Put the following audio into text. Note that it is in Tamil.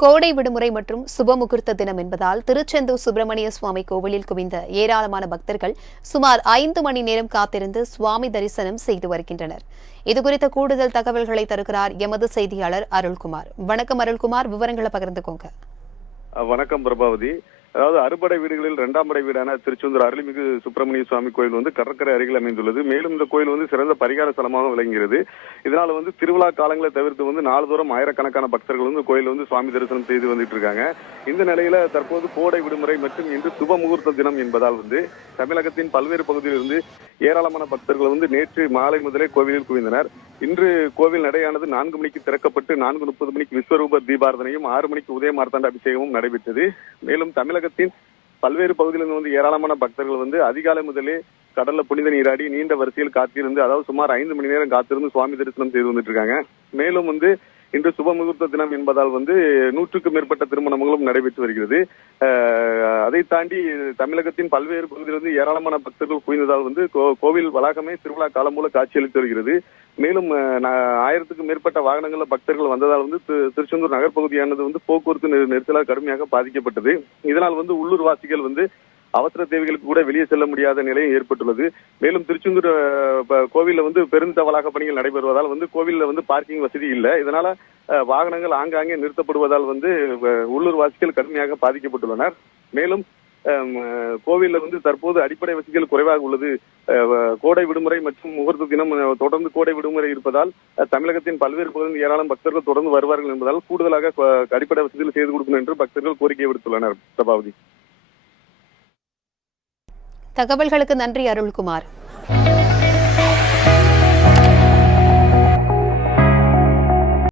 கோடை விடுமுறை மற்றும் சுபமுகூர்த்த தினம் என்பதால் திருச்செந்தூர் சுப்பிரமணிய சுவாமி கோவிலில் குவிந்த ஏராளமான பக்தர்கள் சுமார் 5 மணி நேரம் காத்திருந்து சுவாமி தரிசனம் செய்து வருகின்றனர். இதுகுறித்த கூடுதல் தகவல்களை தருகிறார் எமது செய்தியாளர் அருள்குமார். வணக்கம் அருள்குமார், விவரங்களை பகிர்ந்துக்கோங்க. வணக்கம் பிரபாவதி. அதாவது அறுபடை வீடுகளில் 2ஆம் படை வீடான திருச்செந்தூர் அருள்மிகு சுப்பிரமணிய சுவாமி கோயில் கடற்கரை அருகில் அமைந்துள்ளது. மேலும் இந்த கோயில் சிறந்த பரிகார ஸ்தலமாக விளங்குகிறது. இதனால திருவிழா காலங்களை தவிர்த்து நாள்தோறும் ஆயிரக்கணக்கான பக்தர்கள் கோயில் சுவாமி தரிசனம் செய்து வந்துட்டு இருக்காங்க. இந்த நிலையில தற்போது கோடை விடுமுறை மற்றும் இன்று சுப முகூர்த்த தினம் என்பதால் தமிழகத்தின் பல்வேறு பகுதியிலிருந்து ஏராளமான பக்தர்கள் நேற்று மாலை முதலே கோவிலில் குவிந்தனர். இன்று கோவில் நடையானது 4 மணிக்கு திறக்கப்பட்டு 4:30 மணிக்கு விஸ்வரூப தீபாரதனையும் 6 மணிக்கு உதய மார்த்தாண்ட அபிஷேகமும் நடைபெற்றது. மேலும் தமிழகத்தின் பல்வேறு பகுதியிலிருந்து ஏராளமான பக்தர்கள் அதிகாலை முதலே கடல்ல புனித நீராடி நீண்ட வரிசையில் காத்திருந்து, அதாவது சுமார் 5 மணி நேரம் காத்திருந்து சுவாமி தரிசனம் செய்து வந்துட்டு இருக்காங்க. மேலும் இன்று சுப முகூர்த்த தினம் என்பதால் 100க்கும் மேற்பட்ட திருமணங்களும் நடைபெற்று வருகிறது. அதை தாண்டி தமிழகத்தின் பல்வேறு பகுதியிலிருந்து ஏராளமான பக்தர்கள் குவிந்ததால் கோவில் வளாகமே திருவிழா காலம் போல காட்சியளித்து வருகிறது. மேலும் 1000க்கும் மேற்பட்ட வாகனங்கள்ல பக்தர்கள் வந்ததால் திருச்செந்தூர் நகர்பகுதியானது போக்குவரத்து நெரிசலால் கடுமையாக பாதிக்கப்பட்டது. இதனால் உள்ளூர் வாசிகள் அவசர தேவைகளுக்கு கூட வெளியே செல்ல முடியாத நிலையும் ஏற்பட்டுள்ளது. மேலும் திருச்செந்தூர் கோவில்ல பெருந்த வளாக பணிகள் நடைபெறுவதால் கோவில்ல பார்க்கிங் வசதி இல்லை. இதனால வாகனங்கள் ஆங்காங்கே நிறுத்தப்படுவதால் உள்ளூர் வாசிகள் கடுமையாக பாதிக்கப்பட்டுள்ளனர். மேலும் கோவில்ல தற்போது அடிப்படை வசதிகள் குறைவாக உள்ளது. கோடை விடுமுறை மற்றும் முகூர்த்த தினம் தொடர்ந்து கோடை விடுமுறை இருப்பதால் தமிழகத்தின் பல்வேறு பகுதியில் ஏராளம் பக்தர்கள் தொடர்ந்து வருவார்கள் என்பதால் கூடுதலாக அடிப்படை வசதிகள் செய்து கொடுக்கணும் என்று பக்தர்கள் கோரிக்கை விடுத்துள்ளனர். பிரபாவதி, தகவல்களுக்கு நன்றி அருள்குமார்.